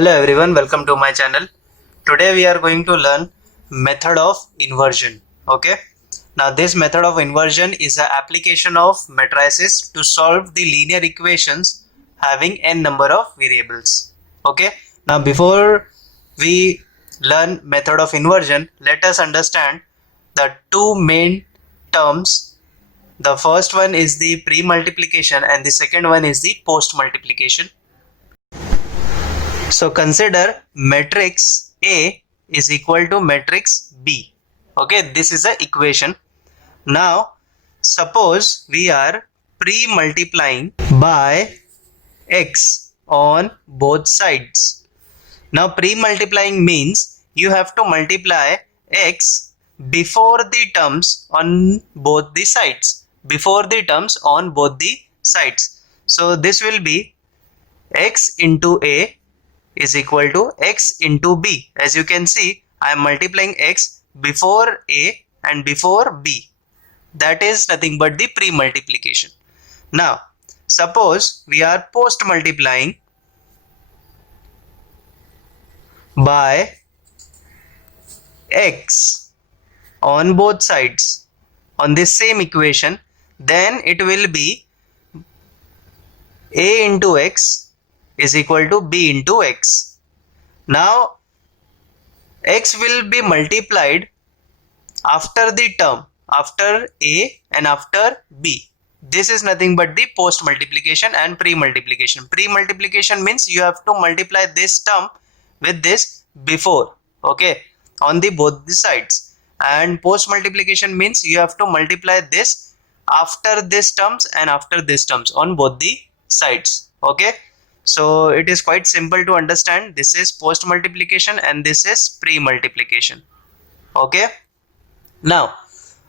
Hello everyone, welcome to my channel. Today we are going to learn method of inversion. Okay. Now this method of inversion is an application of matrices to solve the linear equations having n number of variables. Okay. Now before we learn method of inversion, let us understand the two main terms. The first one is the pre-multiplication and the second one is the post-multiplication. So consider matrix A is equal to matrix B. Okay, this is the equation. Now suppose we are pre-multiplying by x on both sides. Now pre-multiplying means you have to multiply x before the terms on both the sides. Before the terms on both the sides. So this will be x into A is equal to x into b. As you can see, I am multiplying x before a and before b. That is nothing but the pre-multiplication. Now, suppose we are post-multiplying by x on both sides on this same equation, then it will be a into x is equal to b into x. Now x will be multiplied after the term, after a and after b. This is nothing but the post multiplication and pre-multiplication. Pre-multiplication means you have to multiply this term with this before, okay, on the both the sides. And post multiplication means you have to multiply this after this terms and after this terms on both the sides, okay. So it is quite simple to understand. This is post multiplication and this is pre-multiplication. Okay. Now,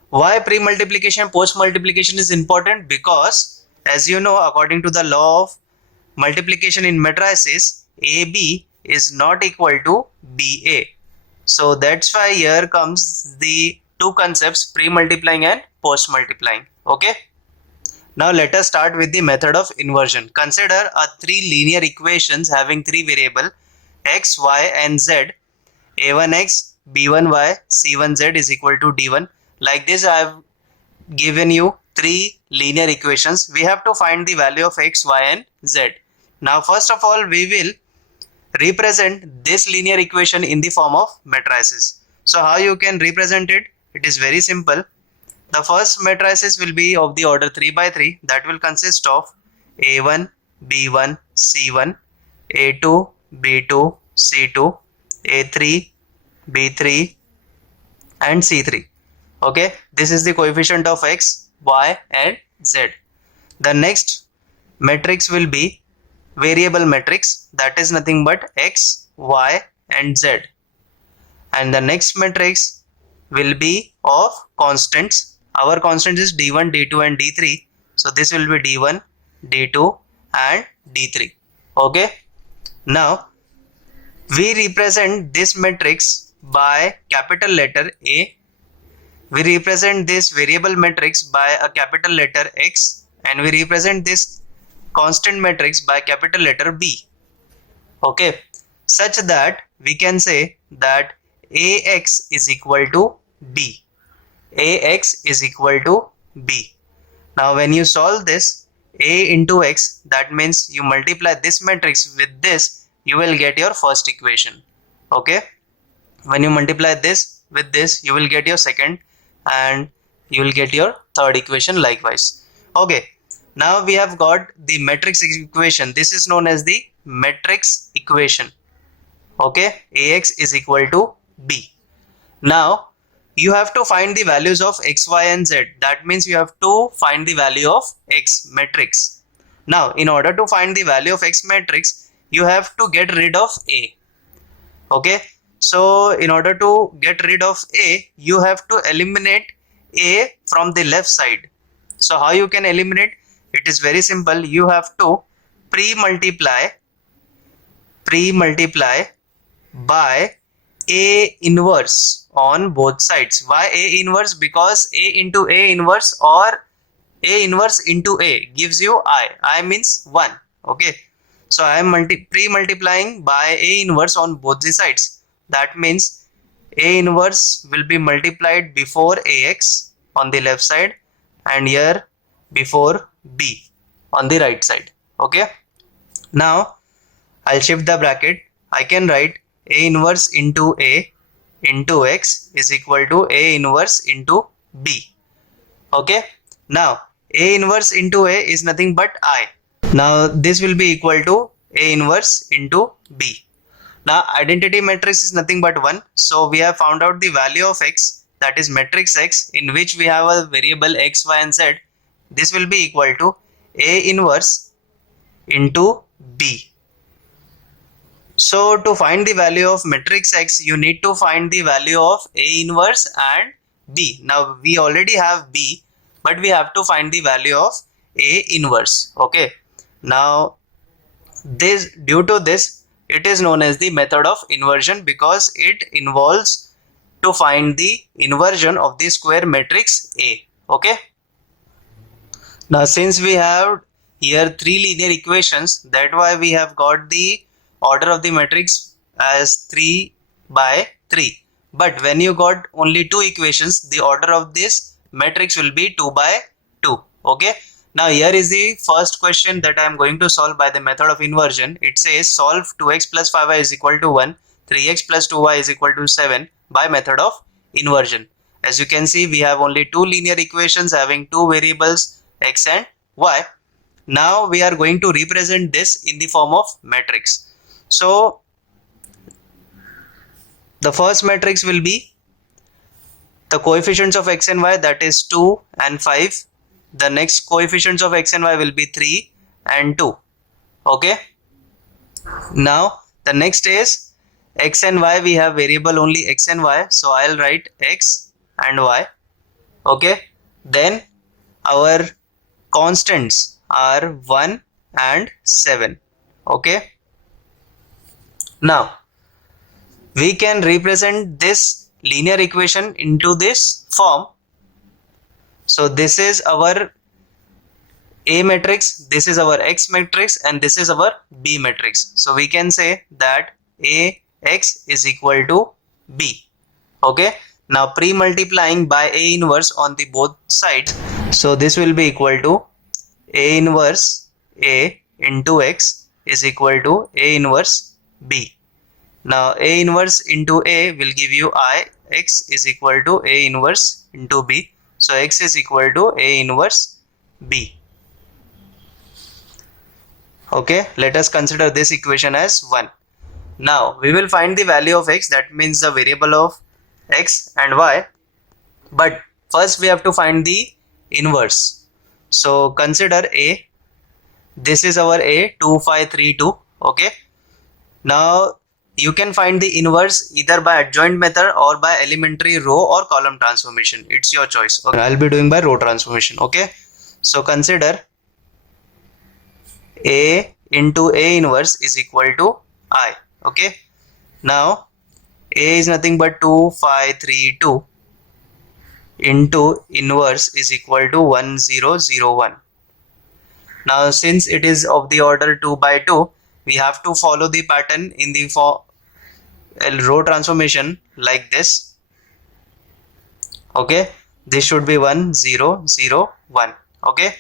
why pre-multiplication, post multiplication is important? Because as you know, according to the law of multiplication in matrices, AB is not equal to BA. So that's why here comes the two concepts, pre-multiplying and post multiplying. Okay. Now let us start with the method of inversion. Consider three linear equations having three variable x, y and z. A1x, B1y, C1z is equal to D1. Like this I have given you three linear equations. We have to find the value of x, y and z. Now first of all we will represent this linear equation in the form of matrices. So how you can represent it? It is very simple. The first matrices will be of the order 3 by 3. That will consist of A1, B1, C1, A2, B2, C2, A3, B3 and C3. Okay, this is the coefficient of x, y and z. The next matrix will be variable matrix, that is nothing but x, y and z. And the next matrix will be of constants. Our constant is D1, D2 and D3. So this will be D1, D2 and D3. Okay. Now we represent this matrix by capital letter A. We represent this variable matrix by a capital letter X. And we represent this constant matrix by capital letter B. Okay. Such that we can say that AX is equal to B. AX is equal to B. Now when you solve this, A into X, that means you multiply this matrix with this, you will get your first equation. Okay. When you multiply this with this, you will get your second and you will get your third equation likewise. Okay. Now we have got the matrix equation. This is known as the matrix equation. Okay. AX is equal to B. Now you have to find the values of x, y and z. That means you have to find the value of x matrix. Now in order to find the value of x matrix, you have to get rid of A. Okay. So in order to get rid of A, you have to eliminate A from the left side. So how you can eliminate? It is very simple. You have to pre-multiply by A inverse on both sides. Why A inverse? Because A into A inverse or A inverse into A gives you I means 1. Okay. So I am pre-multiplying by A inverse on both the sides. That means A inverse will be multiplied before AX on the left side and here before B on the right side. Okay. Now I'll shift the bracket. I can write A inverse into A into X is equal to A inverse into B. Okay. Now A inverse into A is nothing but I. Now this will be equal to A inverse into B. Now identity matrix is nothing but 1. So we have found out the value of X, that is matrix X, in which we have a variable X, Y and Z. This will be equal to A inverse into B. So to find the value of matrix X, you need to find the value of A inverse and B. Now we already have B, but we have to find the value of A inverse. Okay. Now due to this, it is known as the method of inversion because it involves to find the inversion of the square matrix A. Okay. Now since we have here three linear equations, that's why we have got the order of the matrix as 3 by 3. But when you got only two equations, the order of this matrix will be 2 by 2. Okay. Now here is the first question that I am going to solve by the method of inversion. It says solve 2x plus 5y is equal to 1, 3x plus 2y is equal to 7 by method of inversion. As you can see, we have only two linear equations having two variables x and y. Now we are going to represent this in the form of matrix. So the first matrix will be the coefficients of x and y, that is 2 and 5. The next coefficients of x and y will be 3 and 2. Okay. Now the next is x and y. We have variable only x and y, so I'll write x and y. Okay. Then our constants are 1 and 7. Okay. Now we can represent this linear equation into this form. So this is our A matrix, this is our X matrix, and this is our B matrix. So we can say that AX is equal to B. Okay. Now pre-multiplying by A inverse on the both sides. So this will be equal to A inverse A into X is equal to A inverse B. Now A inverse into A will give you I. X is equal to A inverse into B. So X is equal to A inverse B. Okay, let us consider this equation as 1. Now we will find the value of X, that means the variable of X and Y. But first we have to find the inverse. So consider A. This is our A, 2, 5, 3, 2. Okay. Now you can find the inverse either by adjoint method or by elementary row or column transformation. It's your choice. Okay. I'll be doing by row transformation. Okay. So consider A into A inverse is equal to I. Okay. Now A is nothing but 2, 5, 3, 2 into inverse is equal to 1, 0, 0, 1. Now since it is of the order 2 by 2, we have to follow the pattern in the row transformation like this. Okay, this should be 1, 0, 0, 1. Okay,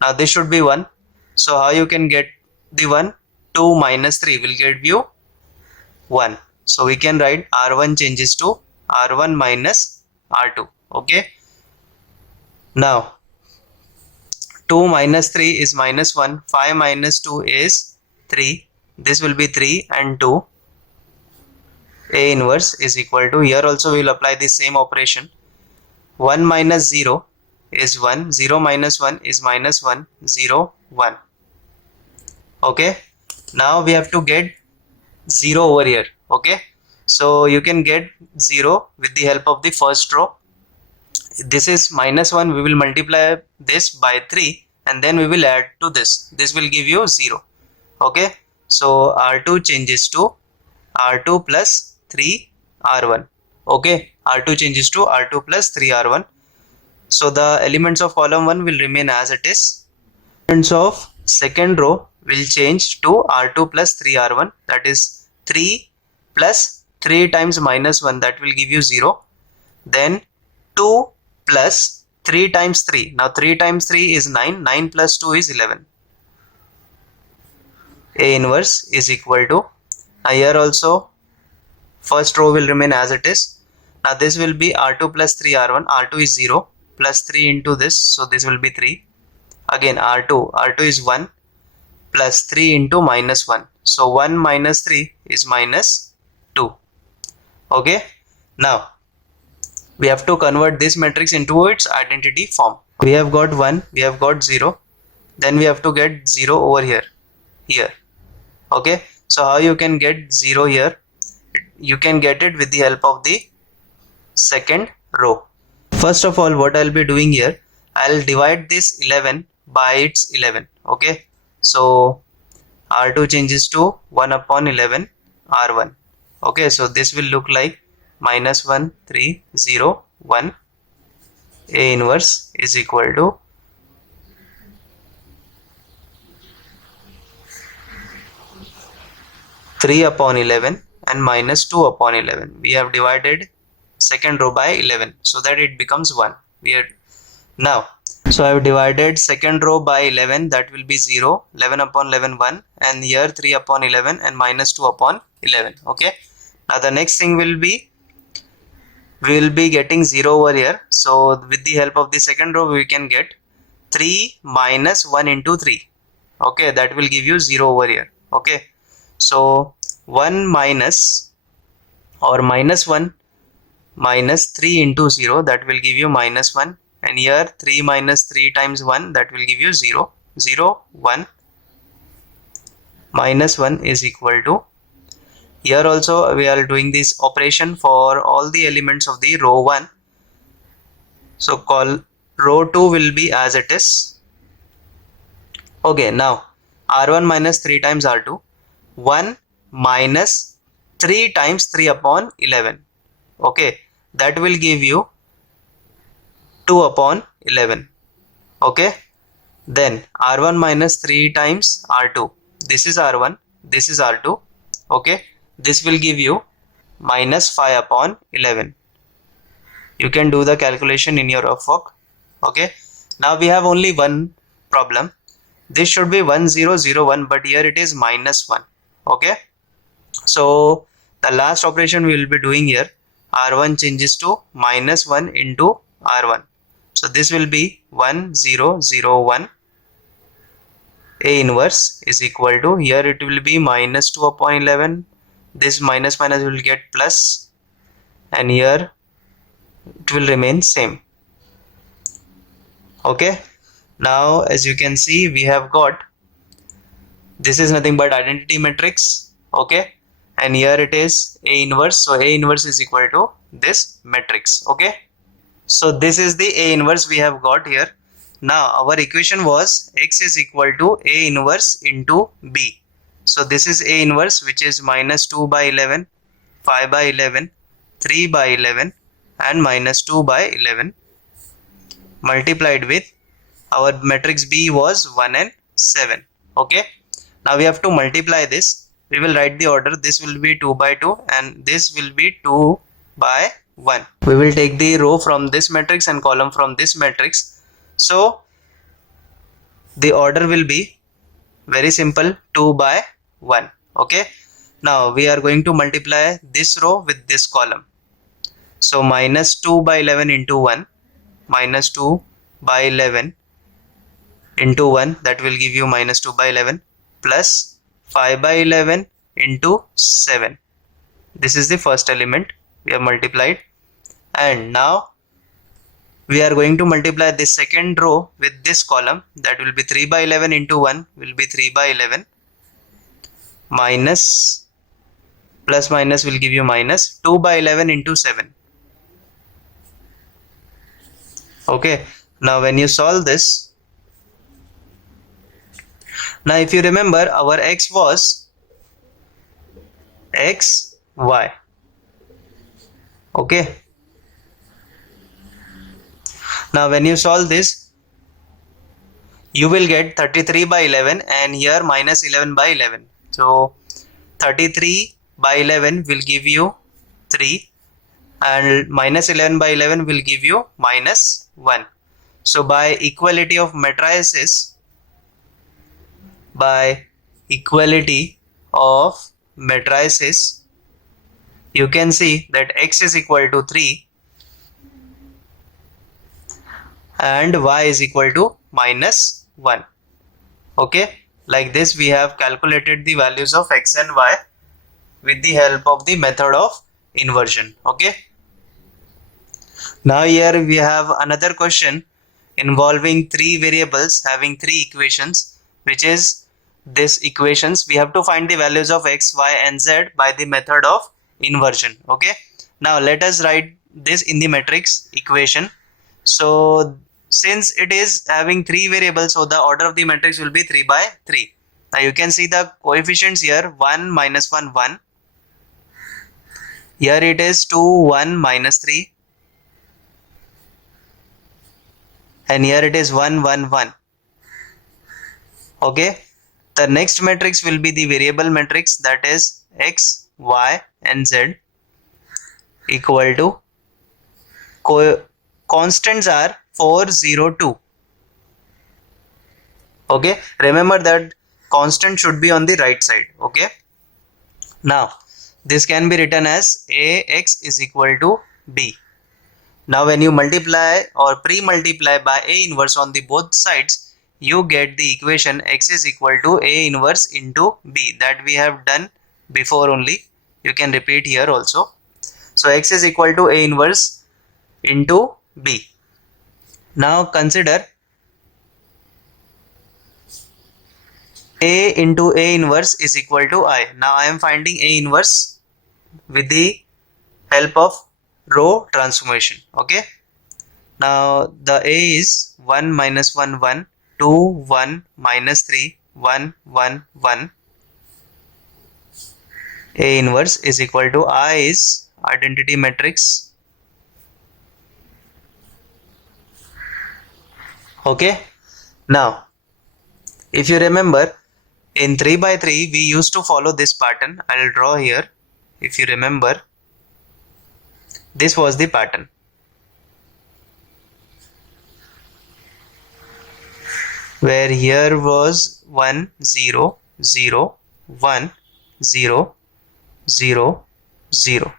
now this should be 1. So how you can get the 1? 2 minus 3 will give you 1. So we can write R1 changes to R1 minus R2. Okay, now 2 minus 3 is minus 1, 5 minus 2 is 3. This will be 3 and 2. A inverse is equal to, here also we will apply the same operation. 1 minus 0 is 1, 0 minus 1 is minus 1, 0, 1. Okay, now we have to get 0 over here. Okay, so you can get 0 with the help of the first row. This is minus 1, we will multiply this by 3 and then we will add to this. This will give you 0. Okay, so R2 changes to R2 plus 3 R1. Okay, R2 changes to R2 plus 3 R1. So the elements of column 1 will remain as it is. Elements of second row will change to R2 plus 3R1, that is 3 plus 3 times minus 1, that will give you 0. Then 2 plus 3 times 3. Now 3 times 3 is 9. 9 plus 2 is 11. A inverse is equal to, now here also first row will remain as it is. Now this will be R2 plus 3R1. R2 is 0 plus 3 into this, so this will be 3. Again R2 is 1 plus 3 into minus 1. So 1 minus 3 is minus 2. Okay. Now we have to convert this matrix into its identity form. We have got 1, we have got 0. Then we have to get 0 over here. Okay. So how you can get 0 here? You can get it with the help of the second row. First of all, what I'll be doing here, I'll divide this 11 by its 11. Okay. So R2 changes to 1 upon 11 R1. Okay. So this will look like minus 1, 3, 0, 1. A inverse is equal to three upon 11 and minus 2 upon 11. We have divided second row by 11 so that it becomes 1. Now, so I have divided second row by 11, that will be 0, 11 upon 11, 1, and here 3 upon 11 and minus 2 upon 11. Okay. Now the next thing will be, we will be getting 0 over here. So with the help of the second row, we can get 3 minus 1 into 3. Okay, that will give you 0 over here. Okay. So 1 minus or minus 1 minus 3 into 0, that will give you minus 1, and here 3 minus 3 times 1, that will give you 0. 0, 1, minus 1 is equal to, here also we are doing this operation for all the elements of the row 1. So call row 2 will be as it is. Okay, now R1 minus 3 times R2, 1 minus 3 times 3 upon 11. Okay, that will give you 2 upon 11. Okay, then R1 minus 3 times R2. This is R1, this is R2. Okay, this will give you minus 5 upon 11. You can do the calculation in your rough work. Okay, now we have only one problem. This should be 1001, but here it is minus 1. Okay, so the last operation we will be doing here, R1 changes to minus 1 into R1. So this will be 1001. A inverse is equal to, here it will be minus 2 upon 11. This minus minus will get plus, and here it will remain same. Okay, now as you can see, we have got, this is nothing but identity matrix. Okay, and here it is A inverse. So A inverse is equal to this matrix. Okay, so this is the A inverse we have got here. Now our equation was X is equal to A inverse into B. So this is A inverse, which is minus 2 by 11, 5 by 11, 3 by 11 and minus 2 by 11, multiplied with our matrix B was 1 and 7. Okay, now we have to multiply this. We will write the order. This will be 2 by 2 and this will be 2 by 1. We will take the row from this matrix and column from this matrix. So the order will be very simple, 2 by 1. Okay, now we are going to multiply this row with this column. So minus 2 by 11 into 1, minus 2 by 11 into 1, that will give you minus 2 by 11, plus 5 by 11 into 7. This is the first element we have multiplied, and now we are going to multiply this second row with this column. That will be 3 by 11 into 1 will be 3 by 11, minus plus minus will give you minus 2 by 11 into 7. Okay, now when you solve this, now if you remember, our x was x, y. Okay, now when you solve this, you will get 33 by 11 and here minus 11 by 11. So 33 by 11 will give you 3 and minus 11 by 11 will give you minus 1. So by equality of matrices, you can see that x is equal to 3 and y is equal to minus 1. Okay, like this we have calculated the values of x and y with the help of the method of inversion. Okay, now here we have another question involving three variables having three equations, which is this equations we have to find the values of x, y and z by the method of inversion. Okay, now let us write this in the matrix equation. So since it is having three variables, so the order of the matrix will be 3 by 3. Now you can see the coefficients here, 1 minus 1 1, here it is 2 1 minus 3, and here it is 1 1 1. Okay, the next matrix will be the variable matrix, that is x, y and z equal to constants are 4 0 2. Okay, remember that constant should be on the right side. Okay, now this can be written as ax is equal to b. Now when you multiply or pre-multiply by a inverse on the both sides, you get the equation x is equal to a inverse into b, that we have done before only. You can repeat here also. So x is equal to a inverse into b. Now consider a into a inverse is equal to I. Now I am finding a inverse with the help of row transformation. Okay, now the a is 1 minus 1 1, 2 1 minus 3 1 1 1. A inverse is equal to I is identity matrix. Okay, now if you remember, in 3 by 3 we used to follow this pattern. I'll draw here. If you remember, this was the pattern. Where here was 1 0 0 1 0 0 0.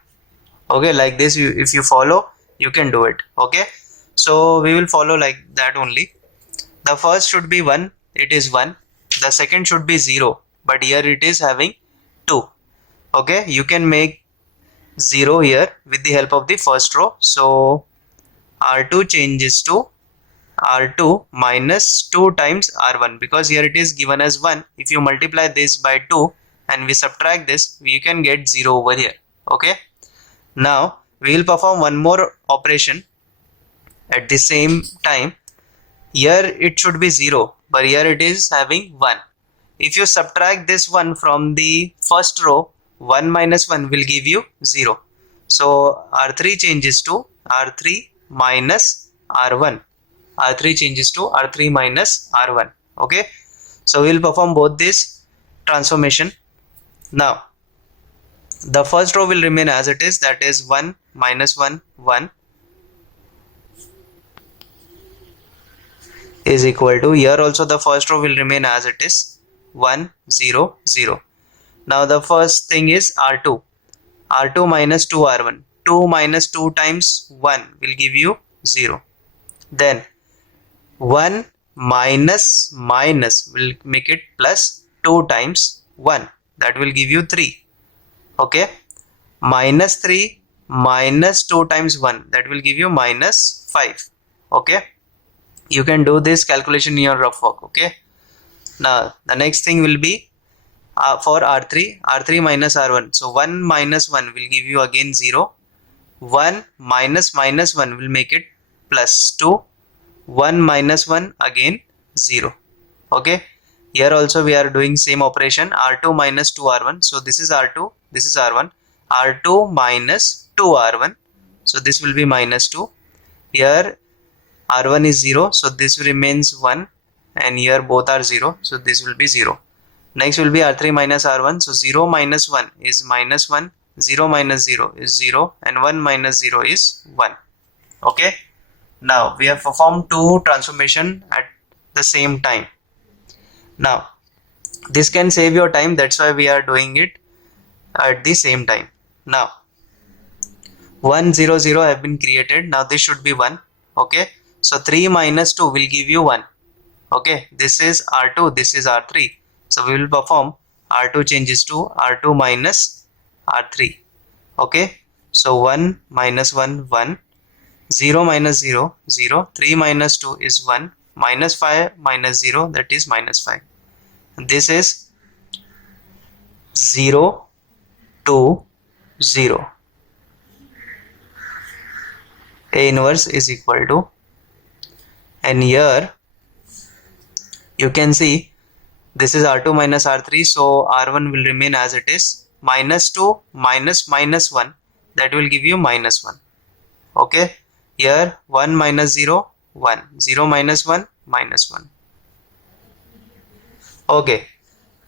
Okay, like this if you follow, you can do it. Okay, so we will follow like that only. The first should be 1, it is 1. The second should be 0, but here it is having 2. Okay, you can make 0 here with the help of the first row. So R2 changes to R2 minus 2 times R1, because here it is given as 1. If you multiply this by 2 and we subtract this, we can get 0 over here. Okay, now we will perform one more operation at the same time. Here it should be 0, but here it is having 1. If you subtract this 1 from the first row, 1 minus 1 will give you 0. So R3 changes to R3 minus R1. R3 changes to R3 minus R1. Okay, so we will perform both this transformation. Now the first row will remain as it is, that is 1 minus 1 1 is equal to, here also the first row will remain as it is, 1 0 0. Now the first thing is R2. R2 minus 2 R1. 2 minus 2 times 1 will give you 0. Then 1 minus minus will make it plus 2 times 1. That will give you 3. Okay. Minus 3 minus 2 times 1. That will give you minus 5. Okay. You can do this calculation in your rough work. Okay. Now the next thing will be for R3 minus R1. So 1 minus 1 will give you again 0. 1 minus minus 1 will make it plus 2. 1 minus 1 again 0. Okay, here also we are doing same operation, R2 minus 2 R1. So this is R2, this is R1. R2 minus 2 R1. So this will be minus 2. Here R1 is 0, so this remains 1. and here both are 0, so this will be 0. Next will be R3 minus R1, so 0 minus 1 is minus 1, 0 minus 0 is 0, and 1 minus 0 is 1. Okay, now we have performed two transformation at the same time. Now this can save your time, that's why we are doing it at the same time. Now 1 0 0 have been created, now this should be 1. Okay, so 3 minus 2 will give you 1. Okay, this is R2, this is R3, so we will perform R2 changes to R2 minus R3. Okay, so 1 minus 1 1, 0 minus 0 0, 3 minus 2 is 1, minus 5 minus 0, that is minus 5. This is 0 2 0. A inverse is equal to, and here you can see this is R2 minus R3, so R1 will remain as it is, minus 2 minus minus 1, that will give you minus 1. Okay, here 1 minus 0 1, 0 minus 1 minus 1. Okay,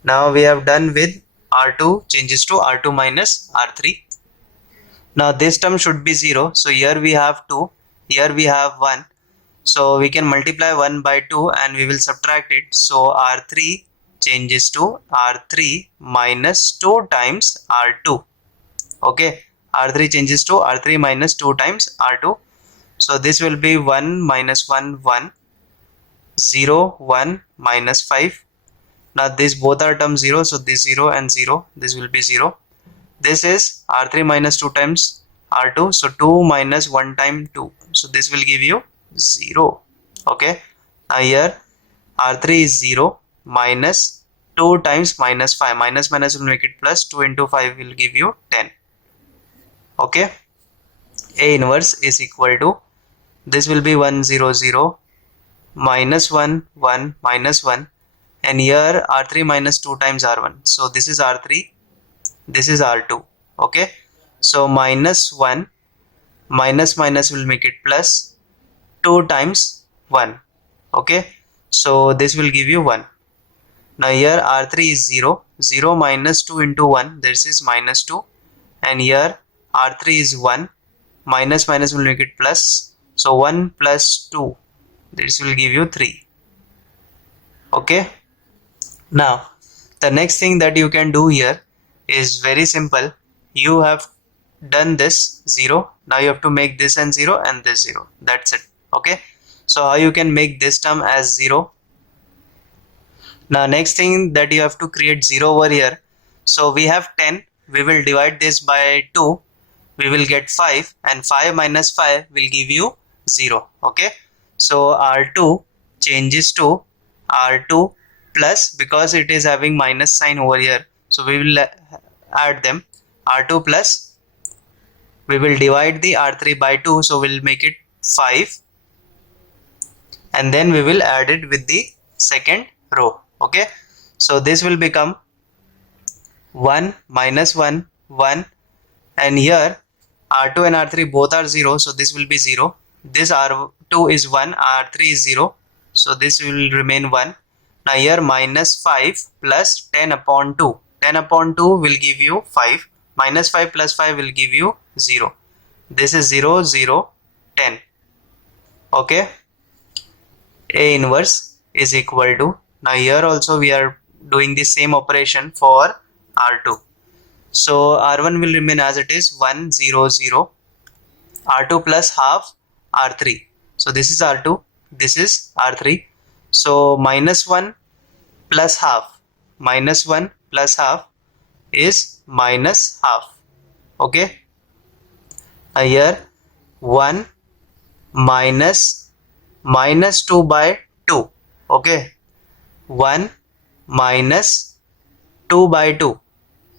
now we have done with R2 changes to R2 minus R3. Now this term should be 0, so here we have 2, here we have 1, so we can multiply 1 by 2 and we will subtract it, so R3 changes to R3 minus 2 times R2. Okay, R3 changes to R3 minus 2 times R2, so this will be 1 minus 1 1, 0 1 minus 5. Now these both are terms 0, so this 0 and 0, this will be 0. This is R3 minus 2 times R2, so 2 minus 1 times 2, so this will give you 0. Okay, now here R3 is 0 minus 2 times minus 5, minus minus will make it plus, 2 into 5 will give you 10. Okay, A inverse is equal to, this will be 1 0 0, minus 1 1 minus 1, and here R3 minus 2 times R1, so this is R3, this is R2. Okay, so minus 1 minus minus will make it plus, 2 times 1. Okay, so this will give you 1. Now here R3 is 0, 0 minus 2 into 1, this is minus 2, and here R3 is 1, minus minus will make it plus, so 1 plus 2, this will give you 3. Okay, now the next thing that you can do here is very simple. You have done this 0, now you have to make this and 0 and this 0, that's it. Okay, so how you can make this term as 0? Now next thing that you have to create 0 over here, so we have 10, we will divide this by 2, we will get 5, and 5 minus 5 will give you 0. Okay, so R2 changes to R2 plus, because it is having minus sign over here, so we will add them, R2 plus, we will divide the R3 by 2, so we'll make it 5, and then we will add it with the second row. Okay, so this will become 1 minus 1 1, and here R2 and R3 both are 0, so this will be 0, this R2 is 1, R3 is 0, so this will remain 1. Now here minus 5 plus 10 upon 2, 10 upon 2 will give you 5, minus 5 plus 5 will give you 0, this is 0 0 10. Okay, A inverse is equal to, now here also we are doing the same operation for R2, so R1 will remain as it is, 1 0 0, R2 plus half R3, so this is R2, this is R3, so minus 1 plus half, minus 1 plus half is minus half. Okay, here 1 minus minus 2 by 2. Okay, 1 minus 2 by 2,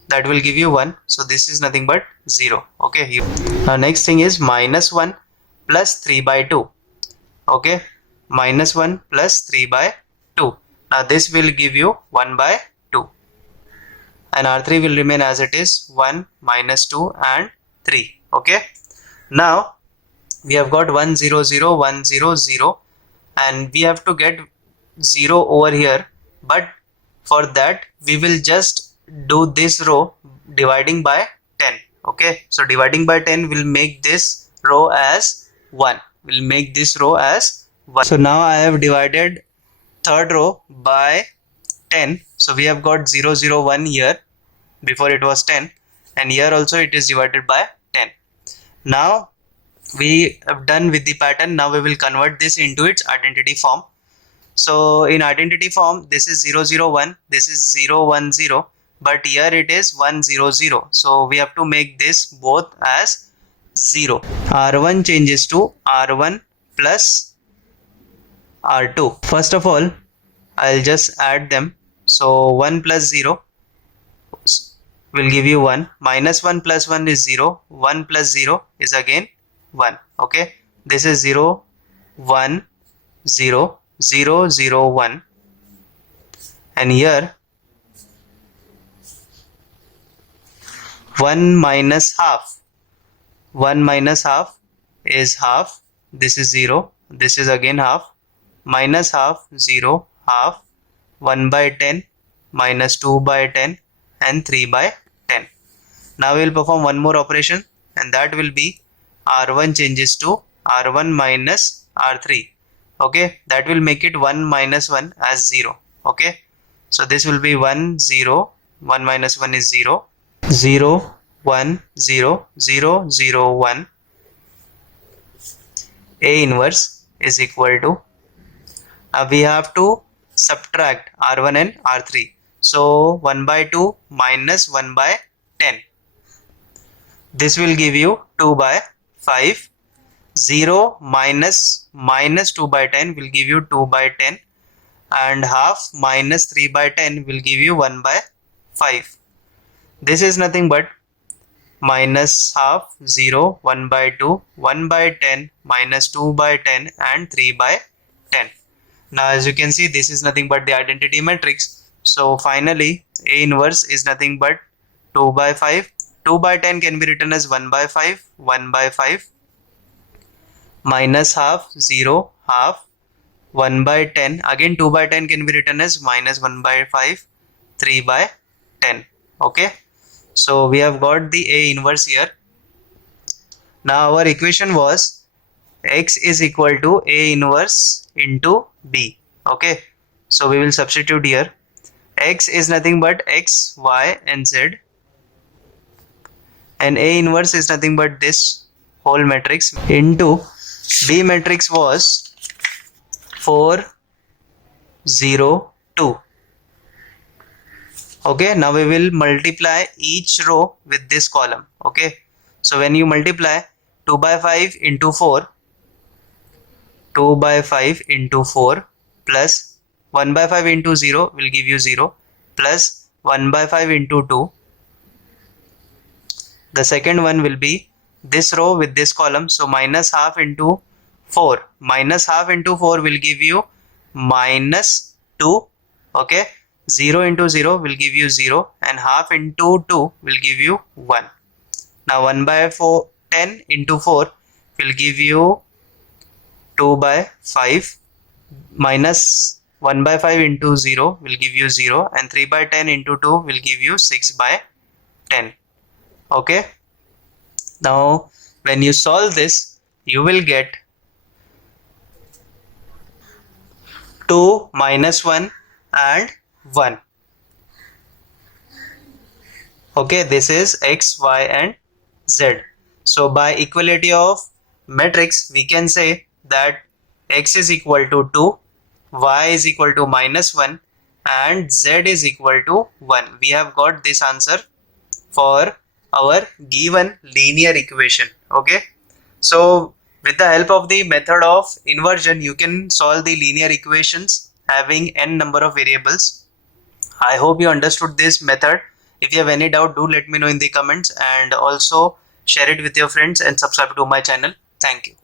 that will give you 1, so this is nothing but 0. Okay, now next thing is minus 1 plus 3 by 2. Okay, minus 1 plus 3 by 2, now this will give you 1 by 2, and R3 will remain as it is, 1 minus 2 and 3. Okay, now we have got 1 0 0 1 0 0, and we have to get 0 over here, but for that we will just do this row dividing by 10. Okay, so dividing by 10 will make this row as 1. Will make this row as 1. So now I have divided third row by 10. So we have got 0 0 1 here. Before it was 10, and here also it is divided by 10. Now we have done with the pattern. Now we will convert this into its identity form. So in identity form, this is 0 0 1, this is 0 1 0, but here it is 1 0 0. So we have to make this both as 0. R1 changes to R1 plus R2. First of all, I'll just add them. So 1 plus 0 will give you 1. Minus 1 plus 1 is 0. 1 plus 0 is again 1. Okay, this is 0 1 0 0 0 1, and here 1 minus half. 1 minus half is half. This is 0. This is again half. Minus half, 0, half. 1 by 10 minus 2 by 10 and 3 by 10. Now we will perform one more operation, and that will be R1 changes to R1 minus R3. Okay, that will make it 1 minus 1 as 0. Okay, so this will be 1 0. 1 minus 1 is 0. 0 1 0 0 0 1. A inverse is equal to, we have to subtract R1 and R3. So 1 by 2 minus 1 by 10. This will give you 2 by 5. 0 minus 2 by 10 will give you 2 by 10, and half minus 3 by 10 will give you 1 by 5. This is nothing but minus half, 0, 1 by 2, 1 by 10, minus 2 by 10 and 3 by 10. Now as you can see, this is nothing but the identity matrix. So finally A inverse is nothing but 2 by 5. 2 by 10 can be written as 1 by 5, 1 by 5, minus half, 0, half, 1 by 10, again 2 by 10 can be written as minus 1 by 5, 3 by 10. Okay, so we have got the A inverse here. Now our equation was X is equal to A inverse into B. Okay, so we will substitute here. X is nothing but X, Y and Z, and A inverse is nothing but this whole matrix into B matrix was 4 0 2. Okay, now we will multiply each row with this column. Okay, so when you multiply 2 by 5 into 4, 2 by 5 into 4 plus 1 by 5 into 0 will give you 0, plus 1 by 5 into 2. The second one will be this row with this column, so minus half into 4. Minus half into 4 will give you minus 2. Okay, 0 into 0 will give you 0, and half into 2 will give you 1. Now 1 by 4, 10 into 4 will give you 2 by 5, minus 1 by 5 into 0 will give you 0, and 3 by 10 into 2 will give you 6 by 10. Okay, now when you solve this, you will get 2 minus 1 and 1. Okay, this is X, Y and Z. So by equality of matrix, we can say that X is equal to 2, Y is equal to minus 1 and Z is equal to 1. We have got this answer for our given linear equation. Okay, so with the help of the method of inversion, you can solve the linear equations having n number of variables. I hope you understood this method. If you have any doubt, do let me know in the comments, and also share it with your friends and subscribe to my channel. Thank you.